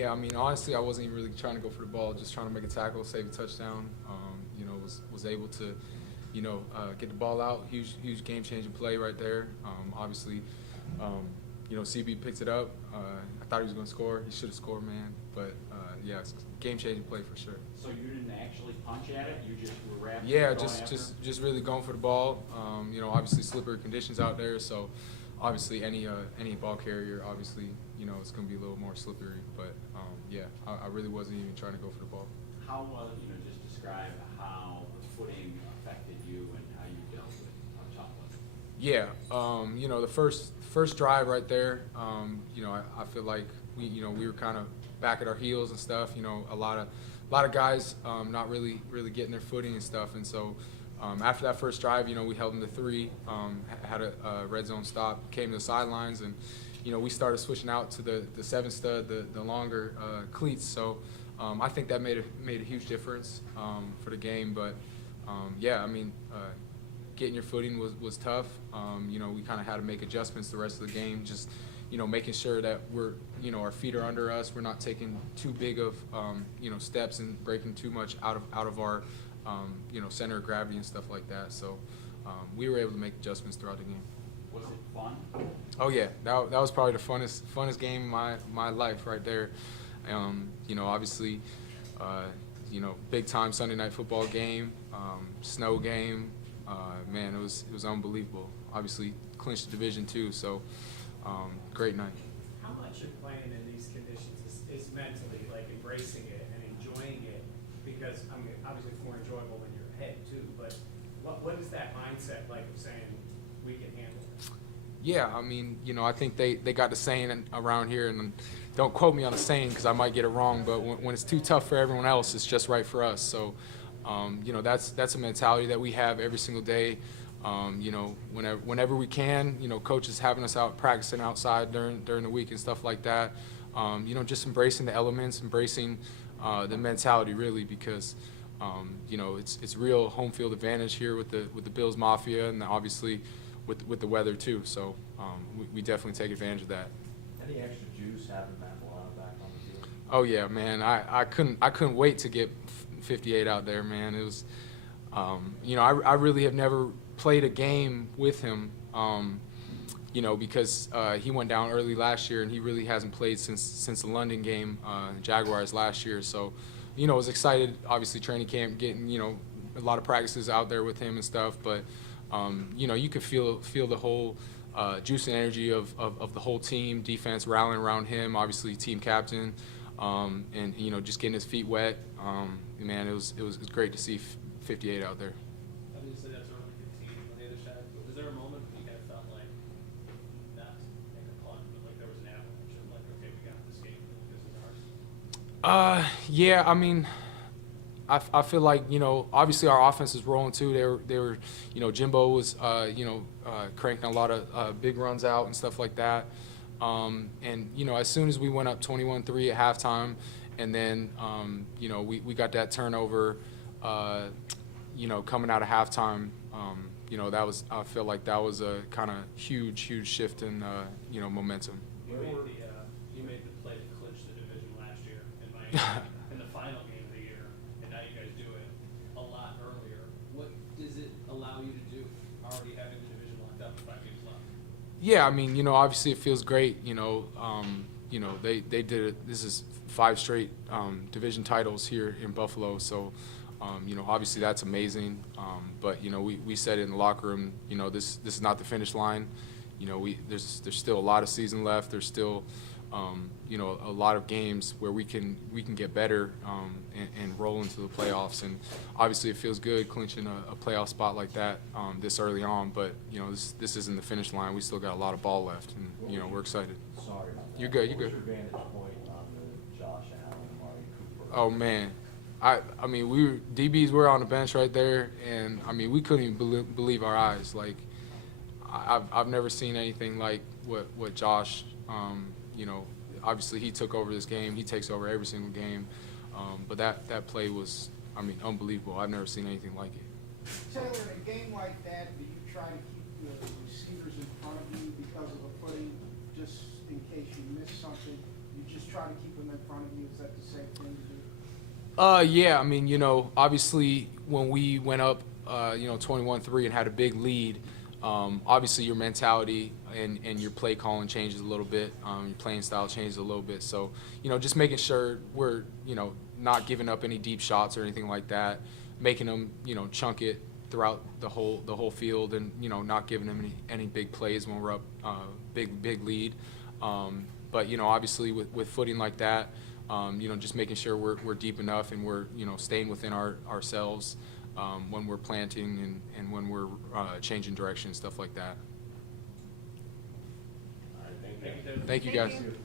Yeah, I mean, honestly, I wasn't even really trying to go for the ball, just trying to make a tackle, save a touchdown. Was able to, get the ball out. Huge game-changing play right there. Obviously, CB picks it up. I thought he was going to score. He should have scored, man. But yeah, it's game-changing play for sure. So you didn't actually punch at it? You just were wrapped? Yeah, just really going for the ball. Obviously slippery conditions out there, so obviously any ball carrier, obviously, it's going to be a little more slippery. But yeah, I really wasn't even trying to go for the ball. How just describe how the footing affected you and how you dealt with it, how tough was it? Yeah, the first drive right there, I feel like we were kind of back at our heels and stuff. A lot of guys not really getting their footing and stuff, and so after that first drive, we held them to 3, had a red zone stop, came to the sidelines, and we started switching out to the 7 stud, the longer cleats. So I think that made a huge difference for the game. But yeah, I mean, getting your footing was tough. We kind of had to make adjustments the rest of the game, just making sure that we're our feet are under us. We're not taking too big of steps and breaking too much out of our center of gravity and stuff like that. So we were able to make adjustments throughout the game. Was it fun? Oh yeah, that was probably the funnest game in my life right there. Obviously, big time Sunday night football game, snow game. Man, it was unbelievable. Obviously, clinched the division too, so great night. How much of playing in these conditions is mentally, like embracing it and enjoying it? Because I mean, obviously it's more enjoyable when you're ahead too. But what is that mindset like of saying we can handle it? Yeah, I mean, I think they got the saying around here, and don't quote me on the saying because I might get it wrong, but when it's too tough for everyone else, it's just right for us. So, that's a mentality that we have every single day. Whenever we can, coaches having us out practicing outside during the week and stuff like that. Just embracing the elements, embracing the mentality really, because it's real home field advantage here with the Bills Mafia, and obviously with the weather too. So we definitely take advantage of that. Any extra juice having Matt Milano back on the field? Oh yeah, man. I couldn't wait to get 58 out there, man. It was, I really have never played a game with him, because he went down early last year, and he really hasn't played since the London game, Jaguars last year. So, I was excited. Obviously, training camp, getting a lot of practices out there with him and stuff. But you could feel the whole juice and energy of the whole team, defense rallying around him. Obviously, team captain, and just getting his feet wet. Man, it was great to see 58 out there. Obviously, that's a really good team on the other side. But was there a moment when you guys felt like not like a punt, but like there was an avalanche of like, okay, we got this game, this is ours? Yeah, I mean, I feel like obviously our offense is rolling too. They were Jimbo was cranking a lot of big runs out and stuff like that. And as soon as we went up 21-3 at halftime, and then we got that turnover, coming out of halftime. I feel like that was a kind of huge shift in momentum. You made the play to clinch the division last year in Miami in the final game of the year, and now you guys do it a lot earlier. What does it allow you to do, already having the division locked up with 5 games left? Yeah, I mean, obviously it feels great. They did it. This is 5 straight division titles here in Buffalo. So, obviously that's amazing. But we said it in the locker room. This is not the finish line. There's still a lot of season left. There's still a lot of games where we can get better and roll into the playoffs. And obviously it feels good clinching a playoff spot like that this early on. But this isn't the finish line. We still got a lot of ball left, and we're excited. Sorry about that. You're good. You're What good. was your vantage point on the Josh Allen, Amari Cooper? Oh man, I mean DBs were on the bench right there, and I mean we couldn't even believe our eyes. Like I've never seen anything like what Josh. Obviously he took over this game. He takes over every single game. But that play was, unbelievable. I've never seen anything like it. Taylor, in a game like that, do you try to keep the receivers in front of you because of the footing, just in case you miss something? You just try to keep them in front of you, is that the same thing you do? Yeah, I mean, obviously when we went up, 21-3 and had a big lead, obviously your mentality and your play calling changes a little bit, your playing style changes a little bit. So, just making sure we're, not giving up any deep shots or anything like that, making them, chunk it throughout the whole field, and not giving them any big plays when we're up big lead. But obviously with footing like that, just making sure we're deep enough and we're staying within ourselves when we're planting and when we're changing direction, stuff like that. All right, Thank you, Taylor. Thank you, guys. you.